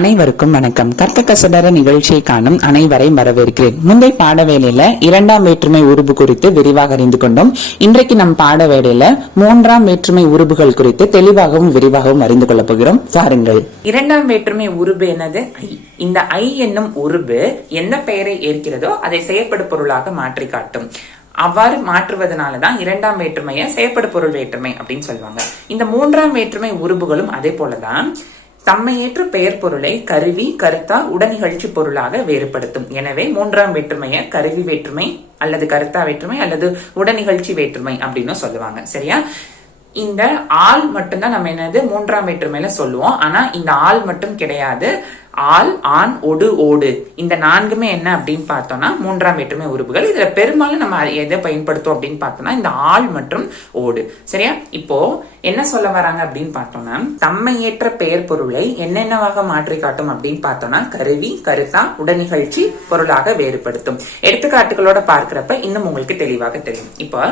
அனைவருக்கும் வணக்கம். கற்க கசடர நிகழ்ச்சியை காணும் அனைவரையும் வரவேற்கிறேன். முந்தைய பாடவேளையில இரண்டாம் வேற்றுமை உருபு குறித்து விரிவாக அறிந்து கொண்டோம். இன்றைக்கு நம் பாடவேளையில மூன்றாம் வேற்றுமை உருபுகள் குறித்து தெளிவாகவும் விரிவாகவும் அறிந்து கொள்ள போகிறோம். பாருங்கள். இரண்டாம் வேற்றுமை உருபு என்னது? ஐ. இந்த ஐ என்னும் உருபு எந்த பெயரை ஏற்கிறதோ அதை செயற்படு பொருளாக மாற்றி காட்டும். அவ்வாறு மாற்றுவதனாலதான் இரண்டாம் வேற்றுமையை செயற்படு பொருள் வேற்றுமை அப்படின்னு சொல்லுவாங்க. இந்த மூன்றாம் வேற்றுமை உருபுகளும் அதே போலதான் தம்மையேற்ற பெயர் பொருளை கருவி, கருத்தா, உடனிகழ்ச்சி பொருளாக வேறுபடுத்தும். எனவே மூன்றாம் வேற்றுமையை கருவி வேற்றுமை அல்லது கருத்தா வேற்றுமை அல்லது உடனிகழ்ச்சி வேற்றுமை அப்படின்னு சொல்லுவாங்க. சரியா? இந்த ஆள் மட்டும்தான் நம்ம என்னது மூன்றாம் வேற்றுமையில சொல்லுவோம். ஆனா இந்த ஆள் மட்டும் கிடையாது. ஆள், ஆண், ஒடு, ஓடு இந்த நான்குமே என்ன அப்படின்னு பார்த்தோம்னா மூன்றாம் வேற்றுமை உருபுகள். இதுல பெரும்பாலும் நம்ம எதை பயன்படுத்தும் அப்படின்னு பார்த்தோம்னா இந்த ஆள் மற்றும் ஓடு. சரியா? இப்போ என்ன சொல்ல வராங்க அப்படின்னு பார்த்தோம்னா தம்மையேற்ற பெயர் பொருளை என்னென்னவாக மாற்றி காட்டும் அப்படின்னு பார்த்தோம்னா கருவி, கருத்தா, உடனிகழ்ச்சி பொருளாக வேறுபடுத்தும். எடுத்துக்காட்டுகளோட பார்க்கிறப்ப இன்னும் உங்களுக்கு தெளிவாக தெரியும். இப்போ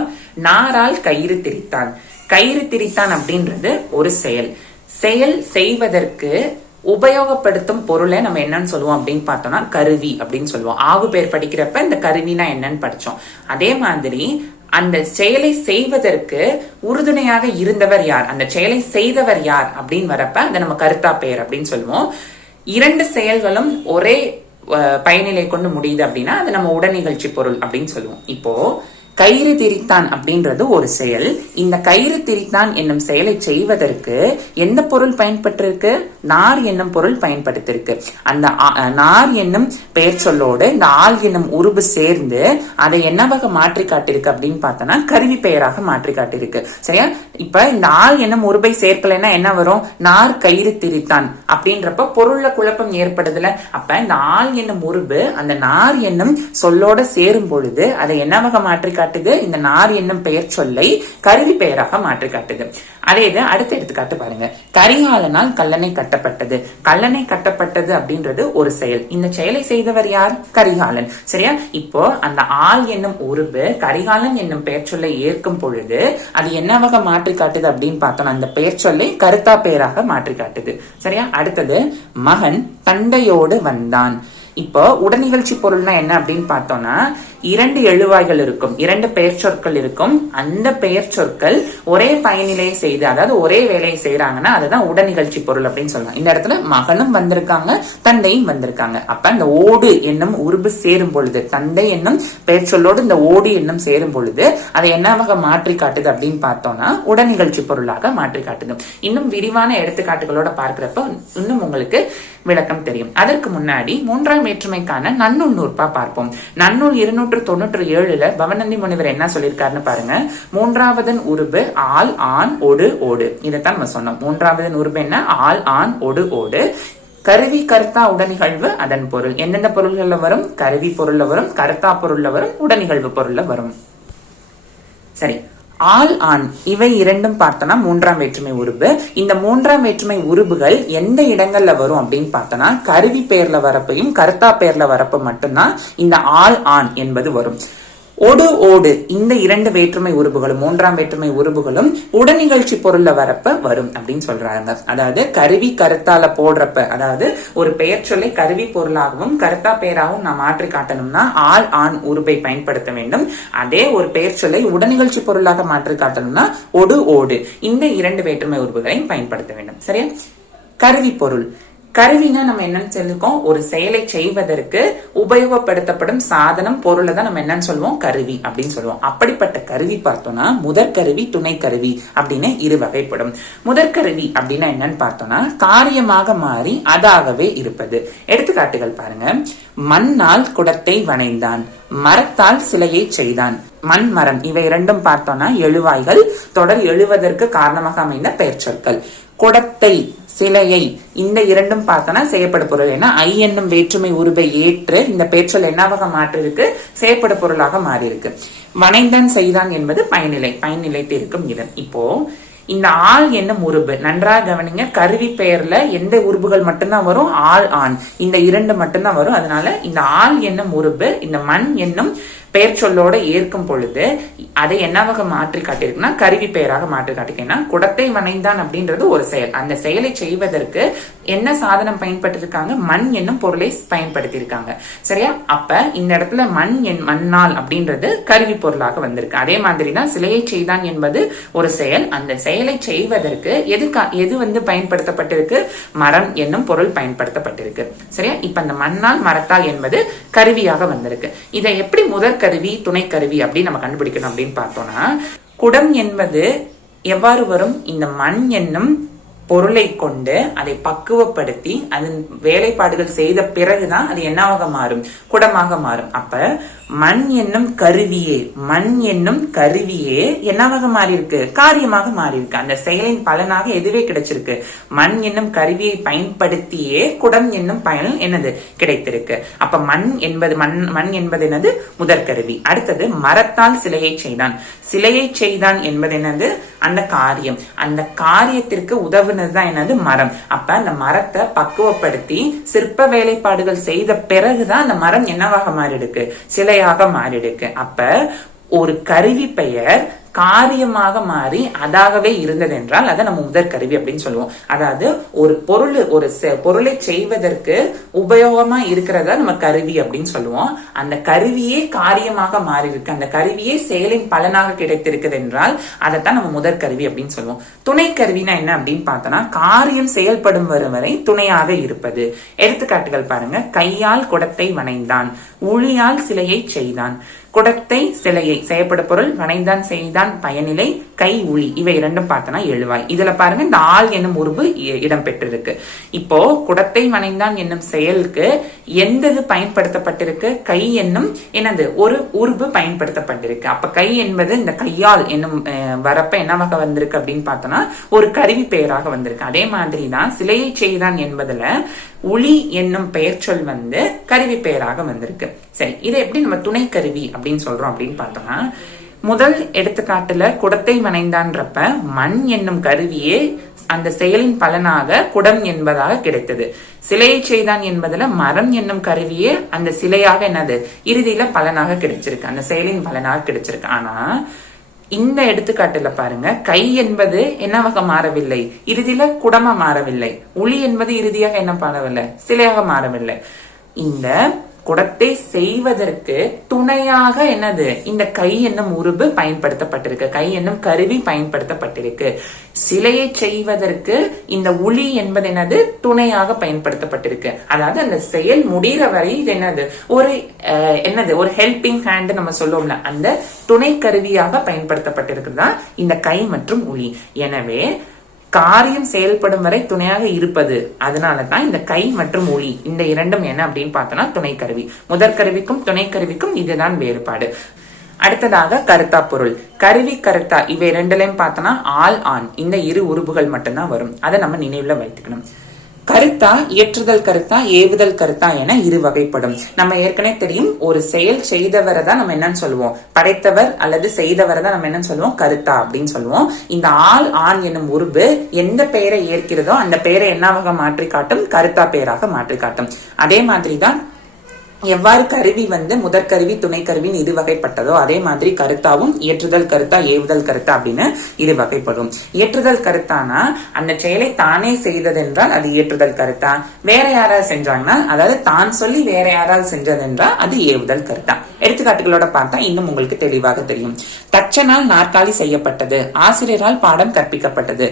நாரால் கயிறு திரித்தான். கயிறு திரித்தான் அப்படின்றது ஒரு செயல். செயல் செய்வதற்கு உபயோகப்படுத்தும் பொருளை நம்ம என்னன்னு சொல்லுவோம் அப்படின்னு பார்த்தோம்னா கருவி அப்படின்னு சொல்லுவோம். ஆகு பேர் படிக்கிறப்ப இந்த கருவினா என்னன்னு படிச்சோம். அதே மாதிரி அந்த செயலை செய்வதற்கு உறுதுணையாக இருந்தவர் யார், அந்த செயலை செய்தவர் யார் அப்படின்னு வரப்ப அதை நம்ம கருத்தா பெயர் அப்படின்னு சொல்லுவோம். இரண்டு செயல்களும் ஒரே பயனிலை கொண்டு முடியுது அப்படின்னா அது நம்ம உடனிகழ்ச்சி பொருள் அப்படின்னு சொல்லுவோம். இப்போ கயிறு திரித்தான் அப்படின்றது ஒரு செயல். இந்த கயிறு திரித்தான் என்னும் செயலை செய்வதற்கு எந்த பொருள் பயன்பட்டிருக்கு? நார் என்னும் பொருள் பயன்படுத்திருக்கு. அந்த நார் என்னும் பெயர் சொல்லோடு இந்த ஆள் என்னும் உருபு சேர்ந்து அதை என்னவாக மாற்றி காட்டிருக்கு அப்படின்னு பார்த்தோம்னா கருவி பெயராக மாற்றி காட்டிருக்கு. சரியா? இப்ப இந்த ஆள் என்னும் உருபை சேர்க்கலைன்னா என்ன வரும்? நார் கயிறு திரித்தான் அப்படின்றப்ப பொருள்ல குழப்பம் ஏற்படுதுல. அப்ப இந்த ஆள் என்னும் உருபு அந்த நார் என்னும் சொல்லோட சேரும் பொழுது அதை என்னவாக மாற்றி இந்த நார் என்னும் பெயர் சொல்லை கருவி பெயராக மாற்றி காட்டுது. அதே இது அடுத்த எடுத்துக்காட்டு பாருங்க. கரிகாலனால் கல்லணை கட்டப்பட்டது. கல்லணை கட்டப்பட்டது அப்படின்றது ஒரு செயல். இந்த செயலை செய்தவர் யார்? கரிகாலன். சரியா? இப்போ அந்த ஆள் என்னும் உருபு கரிகாலன் என்னும் பெயர் சொல்லை ஏற்கும் பொழுது அது என்னவாக மாற்றி காட்டுது அப்படின்னு பார்த்தோம். அந்த பெயர் சொல்லை கருத்தா பெயராக மாற்றி காட்டுது. சரியா? அடுத்தது மகன் தண்டையோடு வந்தான். இப்போ உடனிகழ்ச்சி பொருள்னா என்ன அப்படின்னு பார்த்தோம்னா இரண்டு எழுவாய்கள் இருக்கும், இரண்டு பெயர் சொற்கள் இருக்கும். அந்த பெயர் சொற்கள் ஒரே பயனிலையை செய்து அதாவது ஒரே வேலையை செய்யறாங்கன்னா அதுதான் உடனிகழ்ச்சி பொருள் அப்படின்னு சொல்லலாம். இந்த இடத்துல மகனும் வந்திருக்காங்க, தந்தையும் வந்திருக்காங்க. அப்ப அந்த ஓடு என்னும் உருபு சேரும் பொழுது தந்தை என்னும் பெயர் சொல்லோடு இந்த ஓடு என்னும் சேரும் பொழுது அதை என்னவாக மாற்றி காட்டுது அப்படின்னு பார்த்தோம்னா உடனிகழ்ச்சி பொருளாக மாற்றி காட்டுது. இன்னும் விரிவான எடுத்துக்காட்டுகளோட பார்க்கிறப்ப இன்னும் உங்களுக்கு விளக்கம் தெரியும். அதற்கு முன்னாடி மூன்றாம் வேற்றுமைக்கான நன்னூல் நூற்பா பார்ப்போம். நன்னூல் 297 பவநந்தி முனிவர் என்ன சொல்லியிருக்காருன்னு பாருங்க. மூன்றாவதன் உருபு ஆள், ஆண், ஒடு, ஓடு. இதைத்தான் நம்ம சொன்னோம். மூன்றாவதன் உருபு என்ன? ஆள், ஆண், ஒடு, ஓடு. கருவி, கருத்தா, உடனிகழ்வு அதன் பொருள். எந்தெந்த பொருள்கள்ல வரும்? கருவி பொருள்ல வரும், கருத்தா பொருள்ல வரும், உடனிகழ்வு பொருள்ல வரும். சரி, ஆள், ஆண் இவை இரண்டும் பார்த்தோம்னா மூன்றாம் வேற்றுமை உருபு. இந்த மூன்றாம் வேற்றுமை உருபுகள் எந்த இடங்கள்ல வரும் அப்படின்னு பார்த்தோம்னா கருவி பெயர்ல வரப்பையும் கருத்தா பெயர்ல வரப்ப மட்டும்தான் இந்த ஆள், ஆண் என்பது வரும். ஒடு, ஓடு இந்த இரண்டு வேற்றுமை உருபுகளும் மூன்றாம் வேற்றுமை உருபுகளும் உடனிகழ்ச்சி பொருள்ல வரப்ப வரும் அப்படின்னு சொல்றாங்க. அதாவது கருவி கருத்தால போடுறப்ப அதாவது ஒரு பெயர் சொல்லை கருவி பொருளாகவும் கருத்தா பெயராகவும் நான் மாற்றி காட்டணும்னா ஆள், ஆண் உருபை பயன்படுத்த வேண்டும். அதே ஒரு பெயர் சொல்லை உடனிகழ்ச்சி பொருளாக மாற்றி காட்டணும்னா ஒடு, ஓடு இந்த இரண்டு வேற்றுமை உருபுகளையும் பயன்படுத்த வேண்டும். சரியா? கருவி பொருள். கருவினா நம்ம என்னன்னு சொல்லிருக்கோம்? ஒரு செயலை செய்வதற்கு உபயோகப்படுத்தப்படும் சாதனம், பொருளை தான் நம்ம என்னன்னு சொல்லுவோம்? கருவி அப்படின்னு சொல்லுவோம். அப்படிப்பட்ட கருவி பார்த்தோம்னா முதற்கருவி, துணை கருவி அப்படின்னு இரு வகைப்படும். முதற்கருவி அப்படின்னா என்னன்னு பார்த்தோம்னா காரியமாக மாறி அதாகவே இருப்பது. எடுத்துக்காட்டுகள் பாருங்க. மண்ணால் குடத்தை வணைந்தான், மரத்தால் சிலையை செய்தான். மண், மரம் இவை இரண்டும் பார்த்தோம்னா எழுவாய்கள், தொடர் எழுவதற்கு காரணமாக அமைந்த பெயர் சொற்கள். குடத்தை, சிலையை இந்த இரண்டும் பார்த்தோம்னா செயற்படு பொருள். ஏன்னா ஐ என்னும் வேற்றுமை உருவை ஏற்று இந்த பெயர்ச்சொல் என்னவாக மாற்றி இருக்கு? செயற்படு பொருளாக மாறி இருக்கு. வணைந்தான், செய்தான் என்பது பயனிலை, பயனிலைத்து இருக்கும் இடம். இப்போ இந்த ஆள் என்னும் உருபு நன்றாக கவனிங்க. கருவி பெயர்ல எந்த உருபுகள் மட்டும்தான் வரும்? ஆள், ஆண் இந்த இரண்டு மட்டும்தான் வரும். அதனால இந்த ஆள் என்னும் உருபு இந்த மண் என்னும் பெயர் சொல்லோட ஏற்கும் பொழுது அதை என்னவாக மாற்றி காட்டியிருக்குன்னா கருவி பெயராக மாற்றி காட்டிருக்கேன்னா குடத்தை வணைந்தான் அப்படின்றது ஒரு செயல். அந்த செயலை செய்வதற்கு என்ன சாதனம் பயன்படுத்திருக்காங்க? மண் என்னும் பொருளை பயன்படுத்தி இருக்காங்க. சரியா? அப்ப இந்த இடத்துல மண்ணால் அப்படின்றது கருவி பொருளாக வந்திருக்கு. அதே மாதிரிதான் சிலையை செய்தான் என்பது ஒரு செயல். அந்த செயலை செய்வதற்கு எது வந்து பயன்படுத்தப்பட்டிருக்கு? மரம் என்னும் பொருள் பயன்படுத்தப்பட்டிருக்கு. சரியா? இப்ப அந்த மண்ணால் மரத்தால் என்பது கருவியாக வந்திருக்கு. இதை எப்படி முதற் கருவி துணை கருவி அப்படின்னு நம்ம கண்டுபிடிக்கணும் அப்படின்னு பார்த்தோம்னா, குடம் என்பது எவ்வாறு வரும்? இந்த மண் என்னும் பொருளை கொண்டு அதை பக்குவப்படுத்தி அதன் வேலைப்பாடுகள் செய்த பிறகுதான் அது என்னவாக மாறும்? குடமாக மாறும். அப்ப மண் என்னும் கருவியே என்னவாக மாறி இருக்கு? காரியமாக மாறி இருக்கு. அந்த செயலின் பலனாக எதுவே கிடைச்சிருக்கு? மண் என்னும் கருவியை பயன்படுத்தியே குடம் என்னும் பயன் என்னது கிடைத்திருக்கு. அப்ப மண் என்பது என்னது? முதற்கருவி. அடுத்தது மரத்தால் சிலையை செய்தான் என்பது என்னது? அந்த காரியம். அந்த காரியத்திற்கு உதவுனதுதான் என்னது? மரம். அப்ப அந்த மரத்தை பக்குவப்படுத்தி சிற்ப வேலைப்பாடுகள் செய்த பிறகுதான் அந்த மரம் என்னவாக மாறிடுக்கு? சிலையாக மாறிடுக்கு. அப்ப ஒரு கருவி பெயர் காரியமாக மாறி அதாகவே இருந்தது என்றால் அதை நம்ம முதற் கருவி அப்படின்னு சொல்லுவோம். அதாவது ஒரு பொருளை செய்வதற்கு உபயோகமா இருக்கிறதா நம்ம கருவி அப்படின்னு சொல்லுவோம். அந்த கருவியே காரியமாக மாறி இருக்கு, அந்த கருவியே செயலின் பலனாக கிடைத்திருக்குது என்றால் அதைத்தான் நம்ம முதற் கருவி அப்படின்னு சொல்லுவோம். துணை கருவினா என்ன அப்படின்னு பார்த்தோம்னா, காரியம் செயல்படும் வரை துணையாக இருப்பது. எடுத்துக்காட்டுகள் பாருங்க. கையால் குடத்தை வணைந்தான், உளியால் சிலையை செய்தான். குடத்தை சிலையை செய்யப்பட பொருள், வணைந்தான் செய்தான் பயனிலை, கை உளி, இவை இரண்டும் பார்த்தனா எழுவாய். இதுல பாருங்க இந்த ஆள் என்னும் உருவு இடம் பெற்றிருக்கு. இப்போ குடத்தை வணைந்தான் என்னும் செயலுக்கு எந்தது பயன்படுத்தப்பட்டிருக்கு? கை என்னும் என்னது ஒரு உருவு பயன்படுத்தப்பட்டிருக்கு. அப்ப கை என்பது இந்த கையால் என்னும் வரப்ப என்னவாக வந்திருக்கு அப்படின்னு பார்த்தோம்னா ஒரு கருவி பெயராக வந்திருக்கு. அதே மாதிரிதான் சிலையை செய்தான் என்பதுல உளி என்னும் பெயர் சொல் வந்து கருவி பெயராக வந்திருக்கு. சரி, இதை எப்படி நம்ம துணை கருவி அப்படின்னு சொல்றோம் அப்படின்னு பார்த்தோம்னா, முதல் எடுத்துக்காட்டுல குடத்தை வணைந்தான்றப்ப மண் என்னும் கருவியே அந்த செயலின் பலனாக குடம் என்பதாக கிடைத்தது. சிலையை செய்தான் என்பதுல மரம் என்னும் கருவியே அந்த சிலையாக என்னது இறுதியில பலனாக கிடைச்சிருக்கு, அந்த செயலின் பலனாக கிடைச்சிருக்கு. ஆனா இந்த எடுத்துக்காட்டுல பாருங்க, கை என்பது என்னவாக மாறவில்லை, இறுதியில குடமா மாறவில்லை. உளி என்பது இறுதியாக என்ன மாறவில்லை, சிலையாக மாறவில்லை. இந்த குடத்தை செய்வதற்கு துணையாக என்னது இந்த கை என்னும் உருவு பயன்படுத்தப்பட்டிருக்கு, கை என்னும் கருவி பயன்படுத்தப்பட்டிருக்கு. சிலையை செய்வதற்கு இந்த உளி என்பது என்னது துணையாக பயன்படுத்தப்பட்டிருக்கு. அதாவது அந்த செயல் முடிகிற வரை இது என்னது ஒரு ஹெல்பிங் ஹேண்ட் நம்ம சொல்லுவோம்ல, அந்த துணை கருவியாக பயன்படுத்தப்பட்டிருக்குதான் இந்த கை மற்றும் உளி. எனவே காரியம் செயல்படும் வரை துணையாக இருப்பது. அதனாலதான் இந்த கை மற்றும் ஒளி இந்த இரண்டும் என்ன அப்படின்னு பார்த்தோம்னா துணை கருவி. முதற் கருவிக்கும் துணை கருவிக்கும் இதுதான் வேறுபாடு. அடுத்ததாக கருத்தா பொருள். கருவி கருத்தா இவை ரெண்டுலையும் பார்த்தோம்னா ஆள் ஆண் இந்த இரு உருபுகள் மட்டும்தான் வரும். அதை நம்ம நினைவுல வைத்துக்கணும். கருத்தா இயற்றுதல் கருத்தா ஏவுதல் கருத்தா என இரு வகைப்படும். நம்ம ஏற்கனவே தெரியும், ஒரு செயல் செய்தவரை தான் நம்ம என்னன்னு சொல்லுவோம், படைத்தவர் அல்லது செய்தவரை தான் நம்ம என்னன்னு சொல்லுவோம், கருத்தா அப்படின்னு சொல்லுவோம். இந்த ஆள் ஆண் என்னும் உருவு எந்த பெயரை ஏற்கிறதோ அந்த பெயரை என்னவாக மாற்றி காட்டும், கருத்தா பெயராக மாற்றி காட்டும். அதே மாதிரிதான் எவ்வாறு கருவி வந்து முதற்கருவி துணை கருவின்னு இரு வகைப்பட்டதோ அதே மாதிரி கருத்தாவும் இயற்றுதல் கருத்தா ஏவுதல் கருத்தா அப்படின்னு இரு வகைப்படும். இயற்றுதல் கருத்தானா அந்த செயலை தானே செய்ததென்றால் அது இயற்றுதல் கருத்தா, வேற யாராவது செஞ்சாங்கன்னா அதாவது தான் சொல்லி வேற யாராவது செஞ்சதென்றால் அது ஏவுதல் கருத்தா. எடுத்துக்காட்டுகளோட பார்த்தா இன்னும் உங்களுக்கு தெளிவாக தெரியும். தச்சனால் நாற்காலி செய்யப்பட்டது, ஆசிரியரால் பாடம் கற்பிக்கப்பட்டது.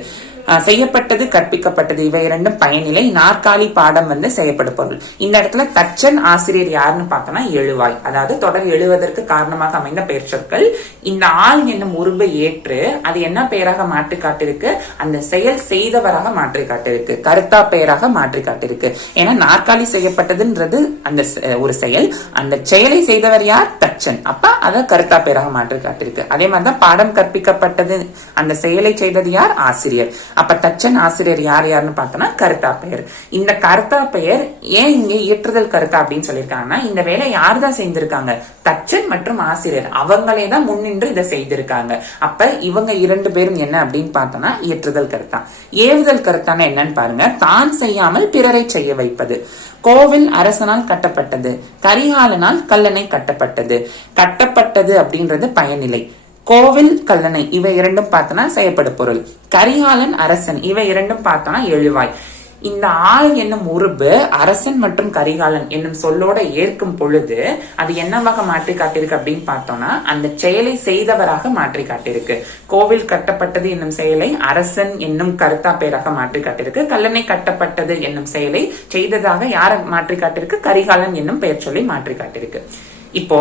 செய்யப்பட்டது கற்பிக்கப்பட்டது இவை இரண்டும் பயனிலை, நாற்காலி பாடம் வந்து செய்யப்படும் பொருள். இந்த இடத்துல தச்சன் ஆசிரியர் யாருன்னு பார்த்தோம்னா எழுவாய், அதாவது தொடர் எழுவதற்கு காரணமாக அமைந்த பெயர் சொற்கள். இந்த ஆள் என்னும் உருவை ஏற்று அது என்ன பெயராக மாற்றி காட்டிருக்கு, அந்த செயல் செய்தவராக மாற்றி காட்டிருக்கு, கருத்தா பெயராக மாற்றி காட்டிருக்கு. ஏன்னா நாற்காலி செய்யப்பட்டதுன்றது அந்த ஒரு செயல், அந்த செயலை செய்தவர் யார், தச்சன். அப்ப அதை கருத்தா பெயராக மாற்றி காட்டிருக்கு. அதே மாதிரிதான் பாடம் கற்பிக்கப்பட்டது அந்த செயலை செய்தது யார், ஆசிரியர். அப்ப தச்சன் ஆசிரியர் யார் யாருன்னு பார்த்தோம்னா கர்த்தா பெயர். இந்த கர்த்தா பெயர் ஏன் இங்க இயற்றுதல் கர்த்தா அப்படின்னு சொல்லியிருக்காங்கன்னா, இந்த வேலை யார் தான் செய்திருக்காங்க? தச்சன் மற்றும் ஆசிரியர் அவங்களே தான் முன்னின்று இதை செய்திருக்காங்க. அப்ப இவங்க 2 பேரும் என்ன அப்படின்னு பார்த்தோம்னா இயற்றுதல் கர்த்தா. ஏவுதல் கர்த்தான என்னன்னு பாருங்க. தான் செய்யாமல் பிறரை செய்ய வைப்பது. கோவில் அரசனால் கட்டப்பட்டது, கரிகாலனால் கல்லணை கட்டப்பட்டது. கட்டப்பட்டது அப்படின்றது பயனிலை. கோவில் கல்லணை இவை 2ம் பார்த்தோம்னா செய்யப்படு பொருள். கரிகாலன் அரசன் இவை 2ம் பார்த்தோம்னா எழுவாய். இந்த ஆள் என்னும் உருபு அரசன் மற்றும் கரிகாலன் என்னும் சொல்லோட ஏற்கும் பொழுது அது என்னவாக மாற்றி காட்டியிருக்கு அப்படின்னு பார்த்தோம்னா அந்த செயலை செய்தவராக மாற்றி காட்டியிருக்கு. கோவில் கட்டப்பட்டது என்னும் செயலை அரசன் என்னும் கர்த்தா பெயராக மாற்றி காட்டியிருக்கு. கல்லணை கட்டப்பட்டது என்னும் செயலை செய்ததாக யார மாற்றி காட்டியிருக்கு? கரிகாலன் என்னும் பெயர் சொல்லி மாற்றி காட்டியிருக்கு. இப்போ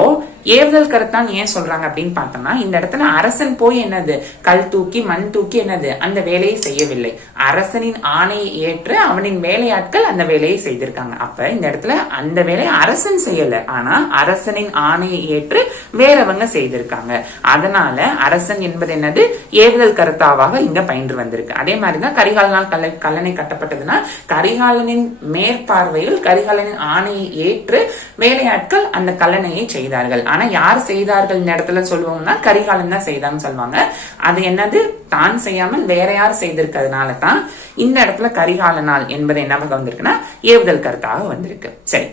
ஏவுதல் கருத்தான் ஏன் சொல்றாங்க அப்படின்னு பார்த்தோம்னா, இந்த இடத்துல அரசன் போய் என்னது கல் தூக்கி மண் தூக்கி என்னது அந்த வேலையை செய்யவில்லை. அரசனின் ஆணையை ஏற்று அவனின் வேலையாட்கள் அந்த வேலையை செய்திருக்காங்க. அப்ப இந்த இடத்துல அந்த வேலையை அரசன் செய்யல, ஆனா அரசனின் ஆணையை ஏற்று வேறவங்க செய்திருக்காங்க. அதனால அரசன் என்பது என்னது ஏவுதல் கருத்தாவாக இங்க பயின்று வந்திருக்கு. அதே மாதிரிதான் கரிகாலனால் கல்லணை கட்டப்பட்டதுன்னா கரிகாலனின் மேற்பார்வையில் கரிகாலனின் ஆணையை ஏற்று வேலையாட்கள் அந்த கல்லணையை செய்தார்கள். ஆனா யார் செய்தார்கள் இந்த இடத்துல சொல்லுவோம்னா கரிகாலன் தான் செய்தான்னு சொல்லுவாங்க. அது என்னது தான் செய்யாமல் வேற யார் செய்திருக்கிறதுனால தான் இந்த இடத்துல கரிகாலனால் என்பது என்னவாக வந்திருக்குன்னா ஏவுதல் கருத்தாக வந்திருக்கு. சரி,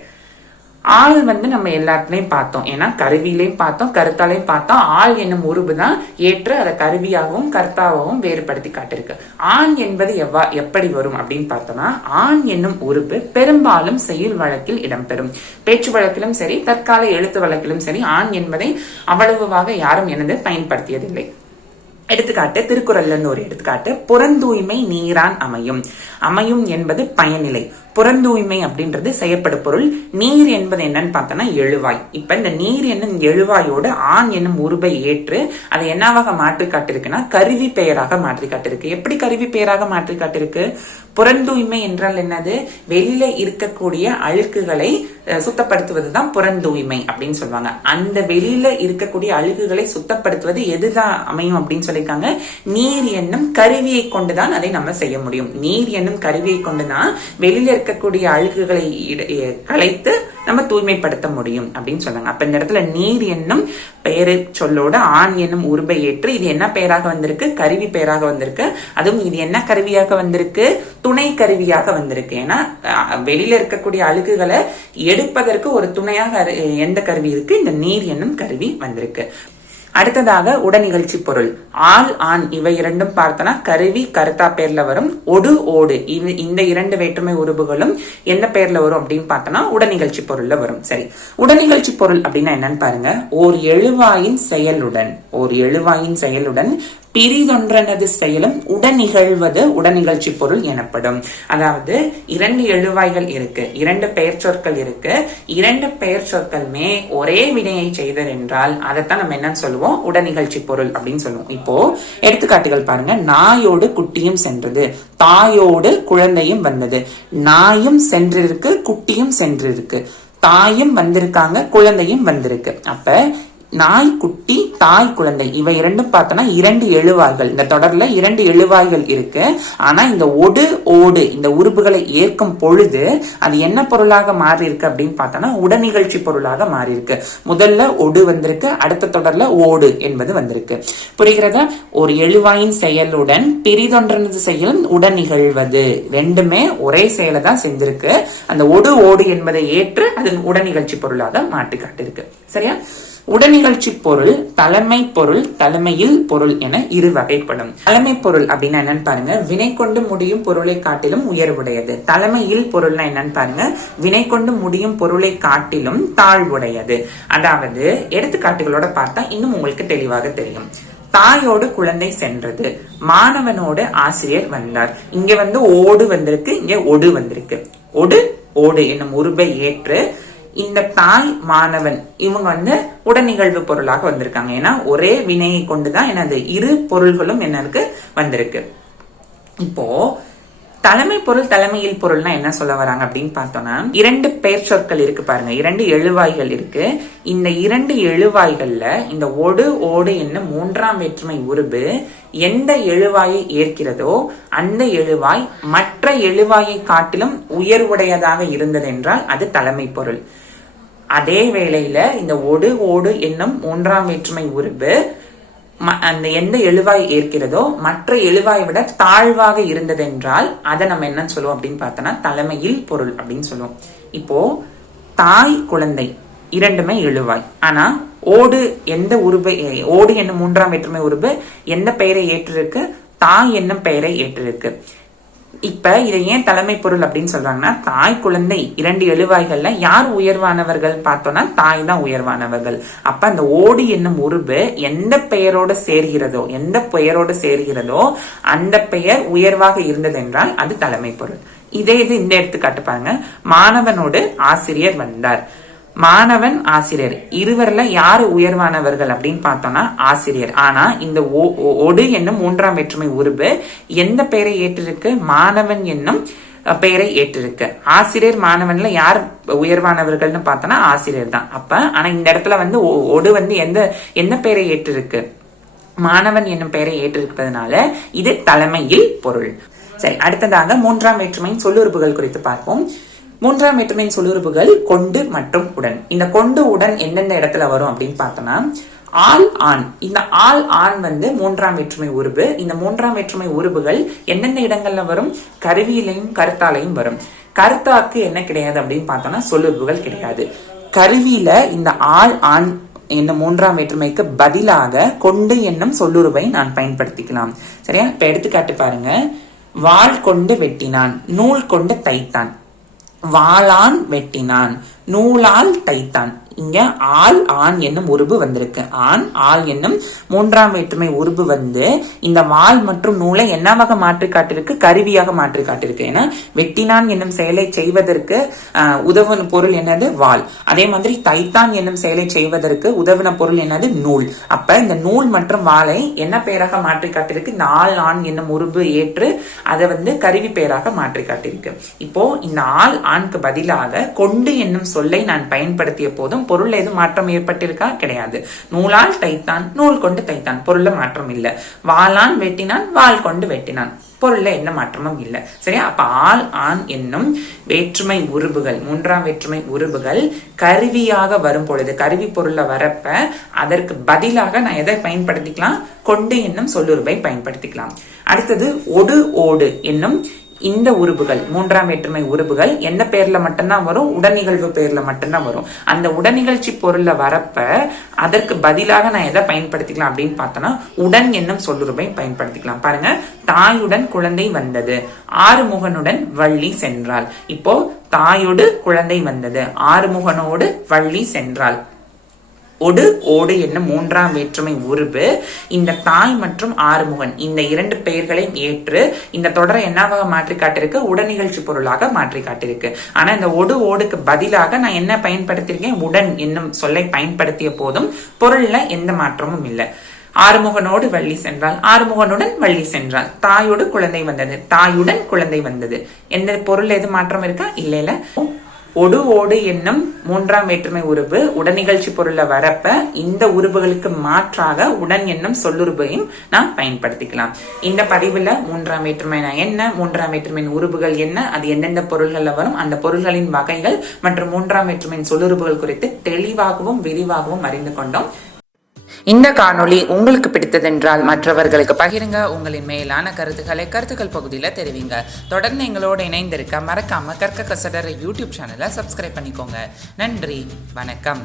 ஆள் நம்ம எல்லாத்துலயும் பார்த்தோம். ஏன்னா கருவியிலையும் பார்த்தோம், கருத்தாலையும் பார்த்தோம். ஆள் என்னும் உருவு தான் ஏற்று அதை கருவியாகவும் கர்த்தாவும் வேறுபடுத்தி காட்டிருக்கு. ஆண் என்பது எப்படி வரும் அப்படின்னு பார்த்தோம்னா, ஆண் என்னும் உருவு பெரும்பாலும் செயல் வழக்கில் இடம்பெறும். பேச்சு வழக்கிலும் சரி, தற்கால எழுத்து வழக்கிலும் சரி, ஆண் என்பதை அவ்வளவாக யாரும் எனது பயன்படுத்தியதில்லை. எடுத்துக்காட்டு திருக்குறள்ல ஒரு எடுத்துக்காட்டு, புறந்தூய்மை நீரான் அமையும். அமையும் என்பது பயனிலை, புறந்தூய்மை அப்படின்றது செய்யப்படு பொருள். நீர் என்பது என்னன்னு பார்த்தோம்னா எழுவாய். இப்ப இந்த நீர் என்னும் எழுவாயோடு ஆண் என்னும் உருவை ஏற்று அதை என்னவாக மாற்றி காட்டிருக்குன்னா கருவி பெயராக மாற்றி காட்டிருக்கு. எப்படி கருவி பெயராக மாற்றி காட்டிருக்கு? புறந்தூய்மை என்றால் என்னது? வெளியில இருக்கக்கூடிய அழுக்குகளை சுத்தப்படுத்துவதுதான் புறந்தூய்மை அப்படின்னு சொல்லுவாங்க. அந்த வெளியில இருக்கக்கூடிய அழுக்குகளை சுத்தப்படுத்துவது எதுதான் அமையும் அப்படின்னு சொல்லியிருக்காங்க? நீர் என்னும் கருவியை கொண்டுதான் அதை நம்ம செய்ய முடியும். நீர் என்னும் கருவியை கொண்டுதான் வெளியில இருக்கக்கூடிய அழுக்குகளை களைத்து நம்ம தூய்மைப்படுத்த முடியும் அப்படின்னு சொன்னாங்க. அப்ப இந்த இடத்துல நீர் என்னும் பெயரு சொல்லோட ஆண் என்னும் உருவை ஏற்று இது என்ன பெயராக வந்திருக்கு? கருவி பெயராக வந்திருக்கு. அதுவும் இது என்ன கருவியாக வந்திருக்கு? துணை கருவியாக வந்திருக்கு. ஏன்னா வெளியில இருக்கக்கூடிய அழுக்குகளை எடுப்பதற்கு ஒரு துணையாக எந்த கருவி இருக்கு? இந்த நீர் என்னும் கருவி வந்திருக்கு. அடுத்ததாக உடனிகழ்ச்சி பொருள். ஆள் ஆண் இவை 2ம் பார்த்தோம்னா கருவி கர்த்தா பேர்ல வரும். ஒடு ஓடு இந்த 2 வேற்றுமை உருபுகளும் என்ன பேர்ல வரும் அப்படின்னு பார்த்தோம்னா உடனிகழ்ச்சி பொருள்ல வரும். சரி, உடனிகழ்ச்சி பொருள் அப்படின்னா என்னன்னு பாருங்க. ஓர் எழுவாயின் செயலுடன் பிரிதொன்றனது செயலும் உடன் நிகழ்வது உடனிகழ்ச்சி பொருள் எனப்படும். அதாவது 2 எழுவாய்கள் இருக்கு, 2 பெயர் சொற்கள் இருக்கு. 2 பெயர் சொற்களுமே ஒரே வினையை செய்தல் என்றால் அதைத்தான் நம்ம என்னன்னு சொல்லுவோம்? உடனிகழ்ச்சி பொருள் அப்படின்னு சொல்லுவோம். இப்போ எடுத்துக்காட்டுகள் பாருங்க. நாயோடு குட்டியும் சென்றது, தாயோடு குழந்தையும் வந்தது. நாயும் சென்றிருக்கு, குட்டியும் சென்றிருக்கு, தாயும் வந்திருக்காங்க, குழந்தையும் வந்திருக்கு. அப்ப நாய் குட்டி தாய் குழந்தை இவை 2ம் பார்த்தோம்னா 2 எழுவாய்கள். இந்த தொடர்ல 2 எழுவாய்கள் இருக்கு. ஆனா இந்த ஒடு ஓடு இந்த உருபுகளை ஏற்கும் பொழுது அது என்ன பொருளாக மாறி இருக்கு அப்படின்னு பார்த்தோம்னா உடனிகழ்ச்சி பொருளாக மாறி இருக்கு. முதல்ல ஒடு வந்திருக்கு, அடுத்த தொடர்ல ஓடு என்பது வந்திருக்கு. புரிகிறதா? ஒரு எழுவாயின் செயலுடன் பிரிதொன்றனது செயலும் உடன் நிகழ்வது, 2மே ஒரே செயலை தான் செஞ்சிருக்கு. அந்த ஒடு ஓடு என்பதை ஏற்று அதன் உடனிகழ்ச்சி பொருளாக மாற்றி காட்டிருக்கு. சரியா? உடனிகழ்ச்சி பொருள் தலைமை பொருள், தலைமையில் பொருள் என 2 வகைப்படும். தலைமை பொருள் அப்படின்னா என்னன்னு பாருங்க. வினை கொண்டு முடியும் பொருளை காட்டிலும் உயர்வுடையது. தலைமையில் பொருள்னா என்னன்னு பாருங்க. வினை கொண்டு முடியும் பொருளை காட்டிலும் தாழ்வுடையது. அதாவது எடுத்துக்காட்டுகளோட பார்த்தா இன்னும் உங்களுக்கு தெளிவாக தெரியும். தாயோடு குழந்தை சென்றது, மாணவனோடு ஆசிரியர் வந்தார். இங்க ஓடு வந்திருக்கு, இங்க ஒடு வந்திருக்கு. ஒடு ஓடு என்னும் உருவை ஏற்று இந்த தாய் மாணவன் இவங்க உடனிகழ்வு பொருளாக வந்திருக்காங்க. ஏன்னா ஒரே வினையை கொண்டுதான் என்னது 2 பொருள்களும் என்ன இருக்கு வந்திருக்கு. இப்போ தலைமை பொருள் தலைமையில் பொருள்னா என்ன சொல்ல வராங்க அப்படின்னு பார்த்தோம்னா, இரண்டு பெயர் சொற்கள் இருக்கு பாருங்க, இரண்டு எழுவாய்கள் இருக்கு. இந்த இரண்டு எழுவாய்கள்ல இந்த ஒடு ஓடு என்ன மூன்றாம் வேற்றுமை உருபு எந்த எழுவாயை ஏற்கிறதோ அந்த எழுவாய் மற்ற எழுவாயை காட்டிலும் உயர்வுடையதாக இருந்தது என்றால் அது தலைமை பொருள். அதே வேளையில இந்த ஒடு ஓடு என்னும் மூன்றாம் வேற்றுமை உருபு அந்த எந்த எழுவாய் ஏற்கிறதோ மற்ற எழுவாயை விட தாழ்வாக இருந்தது என்றால் அதை நம்ம என்னன்னு சொல்லுவோம் அப்படின்னு பார்த்தோம்னா தலைமையில் பொருள் அப்படின்னு சொல்லுவோம். இப்போ தாய் குழந்தை இரண்டுமே எழுவாய். ஆனா ஓடு எந்த உருபை, ஓடு என்னும் மூன்றாம் வேற்றுமை உருபு எந்த பெயரை ஏற்றிருக்கு? தாய் என்னும் பெயரை ஏற்றிருக்கு. இப்ப இதை ஏன் தலைமை பொருள் அப்படின்னு சொல்றாங்கன்னா, தாய் குழந்தை இரண்டு எழுவாய்கள்ல யார் உயர்வானவர்கள் பார்த்தோம்னா தாய் தான் உயர்வானவர்கள். அப்ப அந்த ஓடு என்னும் உருபு எந்த பெயரோடு சேர்கிறதோ அந்த பெயர் உயர்வாக இருந்தது என்றால் அது தலைமை பொருள். இதே இது இந்த எடுத்துக்காட்டு பாருங்க. மாணவனோடு ஆசிரியர் வந்தார். மாணவன் ஆசிரியர் இருவர்ல யாரு உயர்வானவர்கள் அப்படின்னு பார்த்தோம்னா ஆசிரியர். ஆனா இந்த ஒடு என்னும் மூன்றாம் வேற்றுமை உருபு எந்த பெயரை ஏற்றிருக்கு? மாணவன் என்னும் பெயரை ஏற்றிருக்கு. ஆசிரியர் மாணவன்ல யார் உயர்வானவர்கள்னு பார்த்தோம்னா ஆசிரியர் தான். அப்ப ஆனா இந்த இடத்துல வந்து ஒடு வந்து எந்த பெயரை ஏற்றிருக்கு? மாணவன் என்னும் பெயரை ஏற்றிருப்பதனால இது தலைமையில் பொருள். சரி, அடுத்ததாக மூன்றாம் வேற்றுமையின் சொல்லுறுப்புகள் குறித்து பார்ப்போம். மூன்றாம் வேற்றுமையின் சொல்லுறுப்புகள் கொண்டு மற்றும் உடன். இந்த கொண்டு உடன் எந்தெந்த இடத்துல வரும் அப்படின்னு பார்த்தோம்னா, ஆள் ஆண். இந்த ஆள் ஆண் வந்து மூன்றாம் வேற்றுமை உருபு. இந்த மூன்றாம் வேற்றுமை உருபுகள் எந்தெந்த இடங்கள்ல வரும்? கருவியிலையும் கருத்தாலையும் வரும். கருத்தாக்கு என்ன கிடையாது அப்படின்னு பார்த்தோம்னா சொல்லுறுப்புகள் கிடையாது. கருவியில இந்த ஆள் ஆண் என்னும் மூன்றாம் வேற்றுமைக்கு பதிலாக கொண்டு என்னும் சொல்லுறுப்பை நான் பயன்படுத்திக்கலாம். சரியா? இப்ப எடுத்துக்காட்டு பாருங்க. வாள் கொண்டு வெட்டினான், நூல் கொண்டு தைத்தான். வாளான் வெட்டினான், நூலால் தைத்தான். இங்க ஆள் ஆண் என்னும் உருபு வந்திருக்கு. ஆண் ஆள் என்னும் மூன்றாம் வேற்றுமை உருபு வந்து இந்த வாள் மற்றும் நூலை என்னவாக மாற்றி காட்டிருக்கு? கருவியாக மாற்றி காட்டிருக்கு. ஏன்னா வெட்டினான் என்னும் செயலை செய்வதற்கு உதவுன பொருள் என்னது? வாள். அதே மாதிரி தைத்தான் என்னும் செயலை செய்வதற்கு உதவுன பொருள் என்னது? நூல். அப்ப இந்த நூல் மற்றும் வாளை என்ன பெயராக மாற்றி காட்டிருக்கு? இந்த ஆள் ஆண் என்னும் உருபு ஏற்று அதை வந்து கருவி பெயராக மாற்றி காட்டிருக்கு. இப்போ இந்த ஆள் ஆண்க்கு பதிலாக கொண்டு என்னும் சொல்லை நான் பயன்படுத்திய போதும் பொருள் எதுவும் மாற்றம் ஏற்பட்டிருக்கா? கிடையாது. நூலால் தைத்தான், நூல் கொண்டு தைத்தான், பொருள்ல மாற்றம் இல்ல. வாளான் வெட்டினான், வாள் கொண்டு வெட்டினான், பொருள்ல எந்த மாற்றமும் இல்லை. சரியா? அப்ப ஆள் ஆண் என்னும் வேற்றுமை உருபுகள், மூன்றாம் வேற்றுமை உருபுகள் கருவியாக வரும் பொழுது, கருவி பொருள்ல வரப்ப அதற்கு பதிலாக நான் எதை பயன்படுத்திக்கலாம்? கொண்டு என்னும் சொல்லுறுப்பை பயன்படுத்திக்கலாம். அடுத்தது ஒடு ஓடு என்னும் இந்த உருபுகள், மூன்றாம் வேற்றுமை உருபுகள் எந்த பெயர்ல மட்டும்தான் வரும்? உடனிகழ்வு பெயர்ல மட்டும்தான் வரும். அந்த உடனிகழ்ச்சி பொருள்ல வரப்ப அதற்கு பதிலாக நான் எதை பயன்படுத்திக்கலாம் அப்படின்னு பார்த்தோம்னா உடன் என்னும் சொல்லுறுப்பை பயன்படுத்திக்கலாம். பாருங்க, தாயுடன் குழந்தை வந்தது, ஆறுமுகனுடன் வள்ளி சென்றாள். இப்போ தாயோடு குழந்தை வந்தது, ஆறுமுகனோடு வள்ளி சென்றாள். ஒடு ஓடு என்னும் மூன்றாம் வேற்றுமை உருபு இந்த தாய் மற்றும் ஆறுமுகன் இந்த இரண்டு பெயர்களையும் ஏற்று இந்த தொடரை என்னவாக மாற்றி காட்டிருக்கு? உடனிகழ்ச்சி பொருளாக மாற்றி காட்டிருக்கு. ஆனா இந்த ஒடு ஓடுக்கு பதிலாக நான் என்ன பயன்படுத்திருக்கேன்? உடன் என்னும் சொல்லை பயன்படுத்திய போதும் பொருள்ல எந்த மாற்றமும் இல்லை. ஆறுமுகனோடு வள்ளி சென்றாள், ஆறுமுகனுடன் வள்ளி சென்றாள். தாயோடு குழந்தை வந்தது, தாயுடன் குழந்தை வந்தது. எந்த பொருள் எது மாற்றம் இருக்கா? இல்ல. ஒடு ஓடு என்னும் மூன்றாம் வேற்றுமை உருபு உடனிகழ்ச்சி பொருள்ல வரப்ப இந்த உருபுகளுக்கு மாற்றாக உடன் என்னும் சொல்லுறுப்பையும் நாம் பயன்படுத்திக்கலாம். இந்த பதிவுல மூன்றாம் வேற்றுமைனா என்ன, மூன்றாம் வேற்றுமையின் உருபுகள் என்ன, அது எந்தெந்த பொருள்கள்ல வரும், அந்த பொருள்களின் வகைகள் மற்றும் மூன்றாம் வேற்றுமையின் சொல்லுறுப்புகள் குறித்து தெளிவாகவும் விரிவாகவும் அறிந்து கொண்டோம். இந்த காணொளி உங்களுக்கு பிடித்ததென்றால் மற்றவர்களுக்கு பகிருங்க. உங்களின் மேலான கருத்துக்கள் பகுதியில் தெரிவிங்க. தொடர்ந்து எங்களோடு இணைந்திருக்க மறக்காம கற்க கசடற யூடியூப் சேனலை சப்ஸ்கிரைப் பண்ணிக்கோங்க. நன்றி, வணக்கம்.